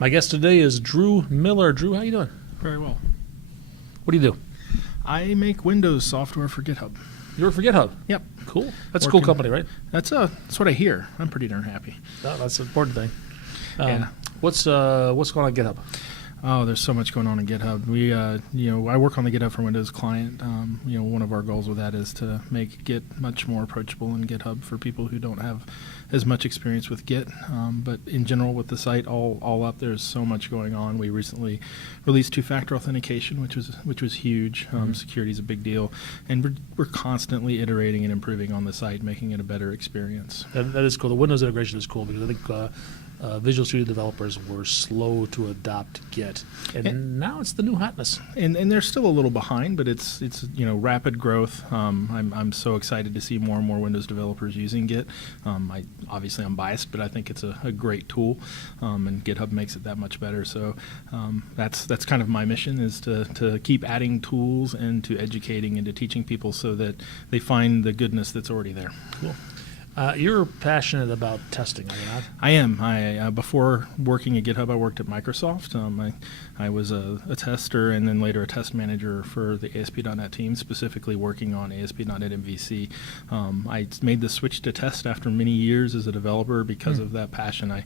My guest today is Drew Miller. Drew, how you doing? Very well. What do you do? I make Windows software for GitHub. You work for GitHub? Yep. Cool. That's a cool company, right? That's what I hear. I'm pretty darn happy. No, that's an important thing. Yeah. What's going on at GitHub? Oh, there's so much going on in GitHub. We, I work on the GitHub for Windows client. One of our goals with that is to make Git much more approachable in GitHub for people who don't have as much experience with Git. But in general, with the site all up, there's so much going on. We recently released two-factor authentication, which was huge. Security is a big deal, and we're constantly iterating and improving on the site, making it a better experience. That is cool. The Windows integration is cool because I think Visual Studio developers were slow to adopt Git, and now it's the new hotness. And they're still a little behind, but it's rapid growth. I'm so excited to see more and more Windows developers using Git. I'm biased, but I think it's a great tool, and GitHub makes it that much better. So that's kind of my mission, is to keep adding tools and to educating and to teaching people so that they find the goodness that's already there. Cool. You're passionate about testing, are you not? I am. Before working at GitHub, I worked at Microsoft. I was a tester and then later a test manager for the ASP.NET team, specifically working on ASP.NET MVC. I made the switch to test after many years as a developer because of that passion.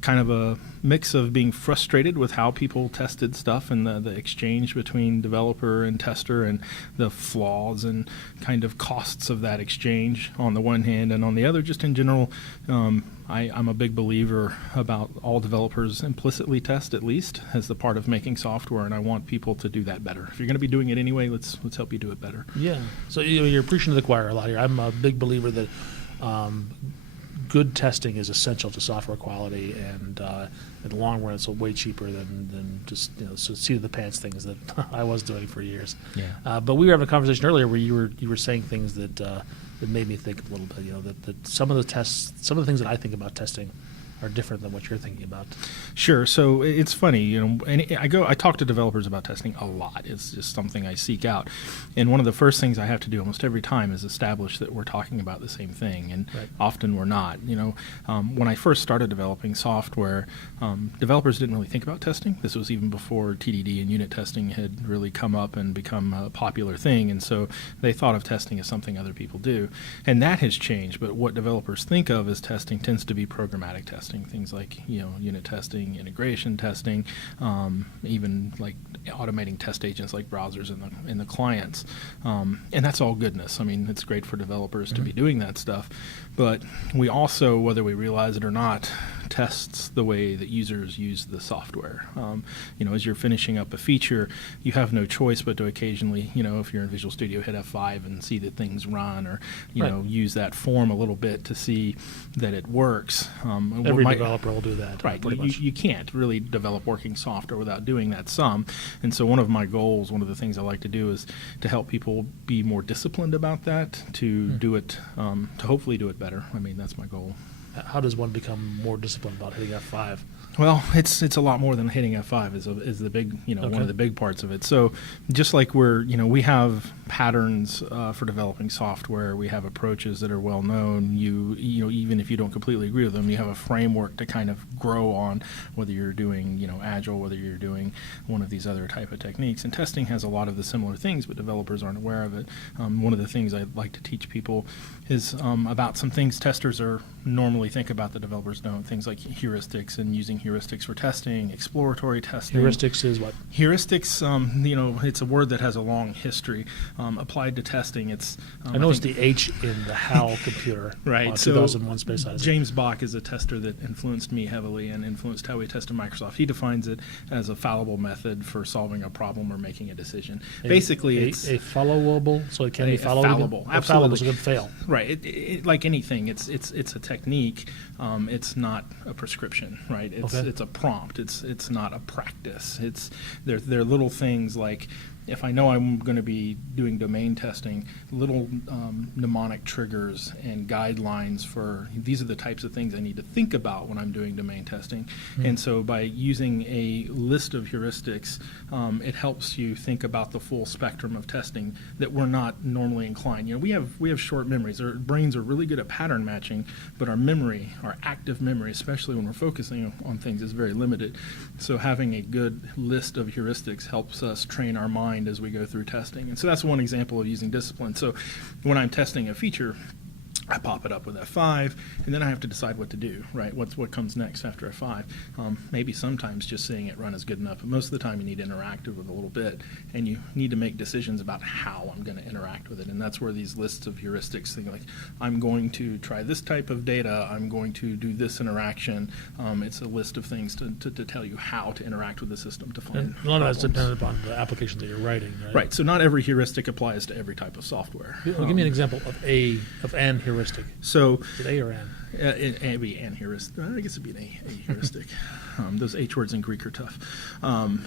Kind of a mix of being frustrated with how people tested stuff and the exchange between developer and tester and the flaws and kind of costs of that exchange on the one hand, and on the other, just in general, I'm a big believer about all developers implicitly test, at least, as the part of making software, and I want people to do that better. If you're going to be doing it anyway, let's help you do it better. Yeah. So you're preaching to the choir a lot here. I'm a big believer that good testing is essential to software quality, and in the long run, it's way cheaper than just seat of the pants things that I was doing for years. Yeah. But we were having a conversation earlier where you were saying things that made me think a little bit. That some of the things that I think about testing are different than what you're thinking about. Sure. So it's funny, and I talk to developers about testing a lot. It's just something I seek out. And one of the first things I have to do almost every time is establish that we're talking about the same thing, and often we're not. When I first started developing software, developers didn't really think about testing. This was even before TDD and unit testing had really come up and become a popular thing, and so they thought of testing as something other people do. And that has changed, but what developers think of as testing tends to be programmatic testing. Things like unit testing, integration testing, even like automating test agents like browsers in the clients, and that's all goodness. I mean, it's great for developers to be doing that stuff, but we also, whether we realize it or not, tests the way that users use the software. As you're finishing up a feature, you have no choice but to occasionally, if you're in Visual Studio, hit F5 and see that things run, or use that form a little bit to see that it works. Every developer will do that. Right. Pretty much. You can't really develop working software without doing that some. And so one of my goals, one of the things I like to do is to help people be more disciplined about that, to do it, to hopefully do it better. I mean, that's my goal. How does one become more disciplined about hitting F5? Well, it's a lot more than hitting F5 is the big, one of the big parts of it. So just like we have patterns for developing software, we have approaches that are well known. Even if you don't completely agree with them, you have a framework to kind of grow on, whether you're doing, Agile, whether you're doing one of these other type of techniques. And testing has a lot of the similar things, but developers aren't aware of it. One of the things I like to teach people is about some things testers are normally think about that developers don't. Things like heuristics and using heuristics for testing, exploratory testing. Heuristics is what? Heuristics, it's a word that has a long history. Applied to testing, it's... I noticed the H in the HAL computer. Right. 2001 Space Odyssey. James Bach is a tester that influenced me heavily and influenced how we tested Microsoft. He defines it as a fallible method for solving a problem or making a decision. Basically, it's... A followable, so it can be followable? Fallible, absolutely. Fallible, so it can fail. Right. It, like anything, it's a technique. It's not a prescription, right? It's a prompt. It's not a practice. They're little things like if I know I'm going to be doing domain testing, little mnemonic triggers and guidelines for these are the types of things I need to think about when I'm doing domain testing. And so by using a list of heuristics, it helps you think about the full spectrum of testing that we're not normally inclined. We have short memories. Our brains are really good at pattern matching, but our memory, our active memory, especially when we're focusing on things, is very limited. So having a good list of heuristics helps us train our mind as we go through testing. And so that's one example of using discipline. So when I'm testing a feature, I pop it up with F5, and then I have to decide what to do, right? What comes next after F5? Maybe sometimes just seeing it run is good enough, but most of the time you need to interact with it a little bit, and you need to make decisions about how I'm going to interact with it, and that's where these lists of heuristics, things like, I'm going to try this type of data, I'm going to do this interaction. It's a list of things to tell you how to interact with the system to find And a lot of that's problems. dependent upon the application that you're writing, right? Right, so not every heuristic applies to every type of software. Give me an example of an heuristic. So Is it A or N? it'd be an heuristic. I guess it'd be an a heuristic. Those H words in Greek are tough.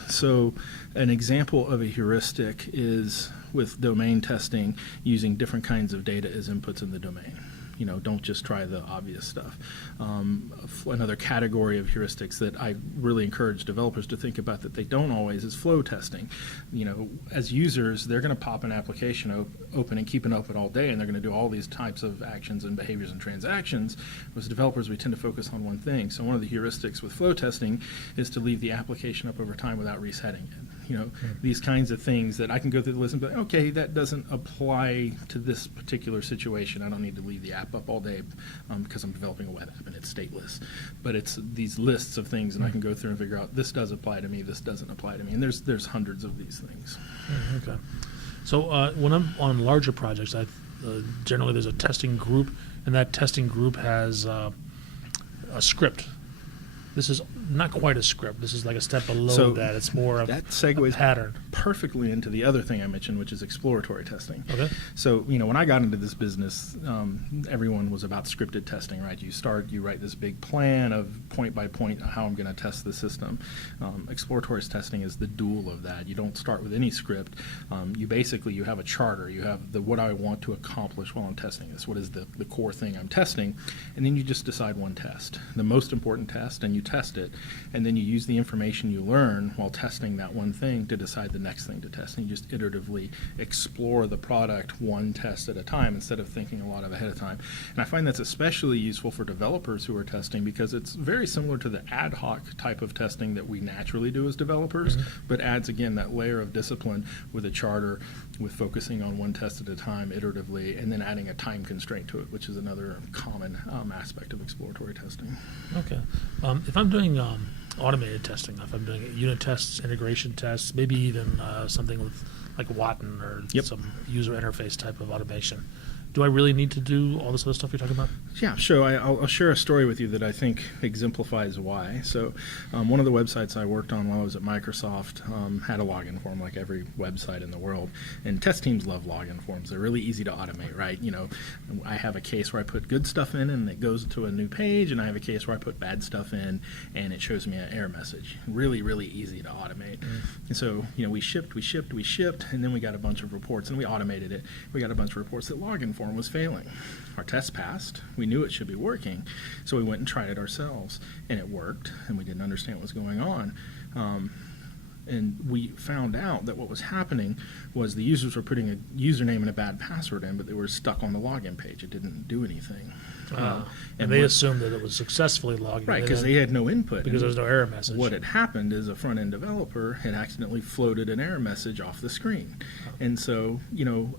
So an example of a heuristic is with domain testing using different kinds of data as inputs in the domain. Don't just try the obvious stuff. Another category of heuristics that I really encourage developers to think about that they don't always is flow testing. As users, they're going to pop an application open and keep it open all day, and they're going to do all these types of actions and behaviors and transactions. As developers, we tend to focus on one thing. So one of the heuristics with flow testing is to leave the application up over time without resetting it. These kinds of things that I can go through the list and be like, okay, that doesn't apply to this particular situation. I don't need to leave the app up all day because I'm developing a web app and it's stateless. But it's these lists of things, and I can go through and figure out this does apply to me, this doesn't apply to me. And there's hundreds of these things. Okay. So when I'm on larger projects, generally there's a testing group, and that testing group has a script. This is not quite a script. This is like a step below So that. It's more of that a segues pattern. perfectly into the other thing I mentioned, which is exploratory testing. Okay. So, when I got into this business, everyone was about scripted testing, right? You write this big plan of point by point how I'm going to test the system. Exploratory testing is the dual of that. You don't start with any script. You have a charter. You have what I want to accomplish while I'm testing this. What is the core thing I'm testing? And then you just decide one test, the most important test, and you test it. And then you use the information you learn while testing that one thing to decide the next thing to test. And you just iteratively explore the product one test at a time instead of thinking a lot ahead of time. And I find that's especially useful for developers who are testing because it's very similar to the ad hoc type of testing that we naturally do as developers, but adds, again, that layer of discipline with a charter, with focusing on one test at a time iteratively, and then adding a time constraint to it, which is another common aspect of exploratory testing. Okay. If I'm doing automated testing, if I'm doing unit tests, integration tests, maybe even something with like Watton or some user interface type of automation, do I really need to do all this other stuff you're talking about? Yeah, sure. I'll share a story with you that I think exemplifies why. So one of the websites I worked on while I was at Microsoft had a login form like every website in the world. And test teams love login forms. They're really easy to automate, right? I have a case where I put good stuff in and it goes to a new page, and I have a case where I put bad stuff in and it shows me an error message. Really, really easy to automate. And so, we shipped, and then we got a bunch of reports, and we automated it. We got a bunch of reports that login form was failing. Our test passed. We knew it should be working, so we went and tried it ourselves, and it worked, and we didn't understand what was going on. And we found out that what was happening was the users were putting a username and a bad password in, but they were stuck on the login page. It didn't do anything. And they assumed that it was successfully logged in. Right, because they had no input. Because there was no error message. What had happened is a front-end developer had accidentally floated an error message off the screen. And so,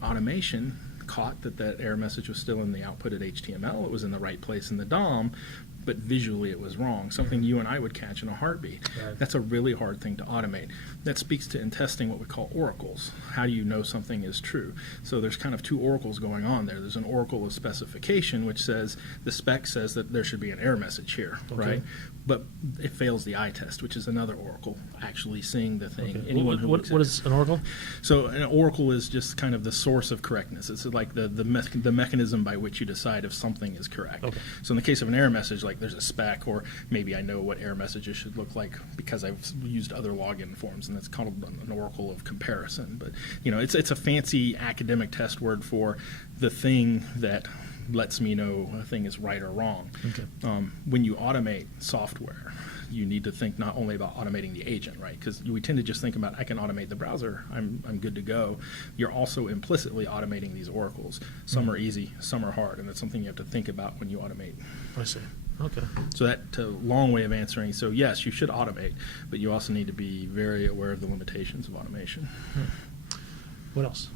automation caught that error message was still in the output at HTML. It was in the right place in the DOM, but visually it was wrong, something you and I would catch in a heartbeat. Right. That's a really hard thing to automate. That speaks to, in testing, what we call oracles. How do you know something is true? So there's kind of two oracles going on there. There's an oracle of specification, which says the spec says that there should be an error message here, right? But it fails the eye test, which is another oracle, actually seeing the thing. Okay. Anyone who looks at What it. is an oracle? So an oracle is just kind of the source of correctness. It's like the mechanism by which you decide if something is correct. Okay. So in the case of an error message, like like there's a spec, or maybe I know what error messages should look like because I've used other login forms, and that's called an oracle of comparison. But it's a fancy academic test word for the thing that lets me know a thing is right or wrong. Okay. When you automate software, you need to think not only about automating the agent, right? Because we tend to just think about, I can automate the browser, I'm good to go. You're also implicitly automating these oracles. Some are easy, some are hard, and that's something you have to think about when you automate. I see. Okay. So that's a long way of answering. So yes, you should automate, but you also need to be very aware of the limitations of automation. What else?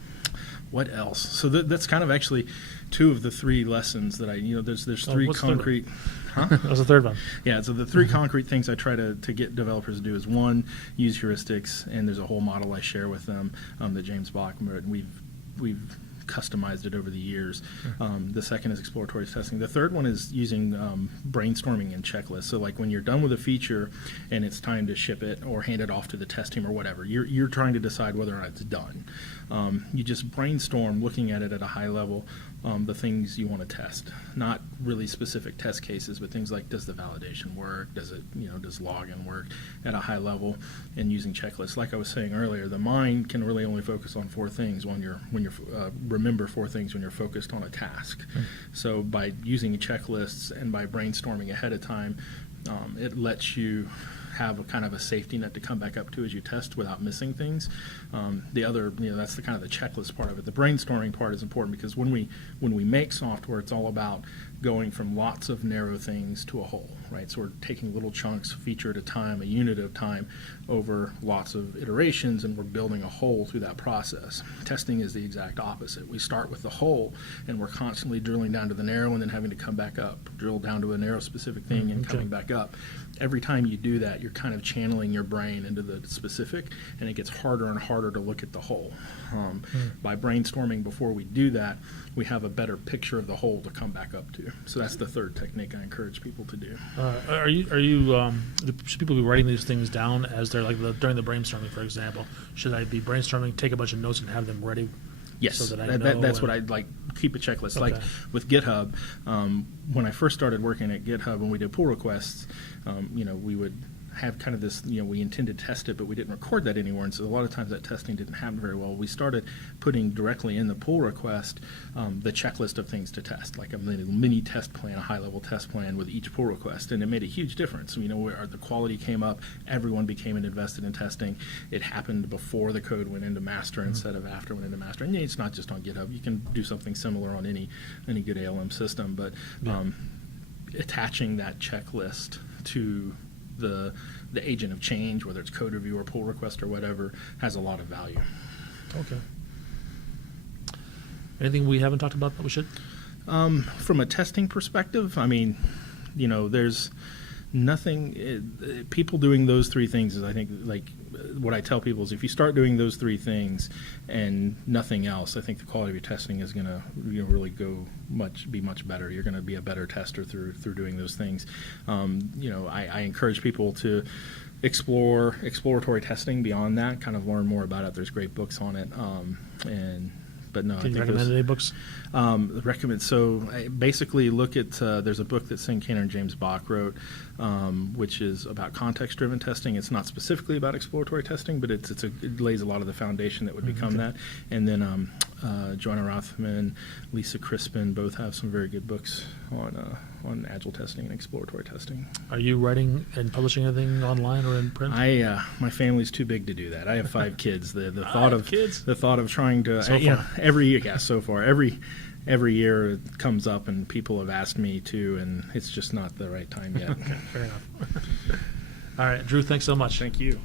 What else? So that's kind of actually two of the three lessons that there's three what's the third one? concrete. Huh? That was the third one. Yeah, so the three concrete things I try to get developers to do is, one, use heuristics, and there's a whole model I share with them that James Bach wrote, and we've customized it over the years. The second is exploratory testing. The third one is using brainstorming and checklists. So like when you're done with a feature and it's time to ship it or hand it off to the test team or whatever, you're trying to decide whether or not it's done. You just brainstorm, looking at it at a high level, the things you want to test. Not really specific test cases, but things like, does the validation work? Does login work at a high level? And using checklists. Like I was saying earlier, the mind can really only focus on four things when you're remember four things when you're focused on a task. So by using checklists and by brainstorming ahead of time, it lets you have a kind of a safety net to come back up to as you test without missing things. The other, that's the kind of the checklist part of it. The brainstorming part is important because when we make software, it's all about going from lots of narrow things to a whole, right? So we're taking little chunks, feature at a time, a unit at a time, over lots of iterations, and we're building a whole through that process. Testing is the exact opposite. We start with the whole, and we're constantly drilling down to the narrow and then having to come back up, drill down to a narrow specific thing and coming back up. Every time you do that, you're kind of channeling your brain into the specific, and it gets harder and harder to look at the whole. By brainstorming before we do that, we have a better picture of the whole to come back up to. So that's the third technique I encourage people to do. Should people be writing these things down as they're during the brainstorming, for example? Should I be brainstorming, take a bunch of notes, and have them ready? Yes, so that I know that's what I'd like. Keep a checklist. Okay. Like with GitHub, when I first started working at GitHub, when we did pull requests, we would have kind of this, we intended to test it, but we didn't record that anymore, and so a lot of times that testing didn't happen very well. We started putting directly in the pull request the checklist of things to test, like a mini test plan, a high-level test plan with each pull request, and it made a huge difference. Where the quality came up, everyone became invested in testing. It happened before the code went into master instead of after it went into master. And it's not just on GitHub. You can do something similar on any good ALM system, but attaching that checklist to the agent of change, whether it's code review or pull request or whatever, has a lot of value. Okay. Anything we haven't talked about that we should? From a testing perspective, there's nothing. People doing those three things is, I think, like what I tell people is, if you start doing those three things and nothing else, I think the quality of your testing is going to really be much better. You're going to be a better tester through doing those things. I encourage people to explore exploratory testing beyond that, kind of learn more about it. There's great books on it. But no, Can you recommend any books? Recommend. So I basically look at, there's a book that Singh Kanner and James Bach wrote, which is about context-driven testing. It's not specifically about exploratory testing, but it lays a lot of the foundation that would become that. And then Joanna Rothman, Lisa Crispin both have some very good books on agile testing and exploratory testing. Are you writing and publishing anything online or in print? My family's too big to do that. I have 5 kids. The Kids? The thought of trying to so far every year it comes up and people have asked me to, and it's just not the right time yet. Okay, fair enough. All right, Drew, thanks so much. Thank you.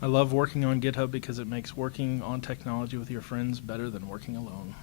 I love working on GitHub because it makes working on technology with your friends better than working alone.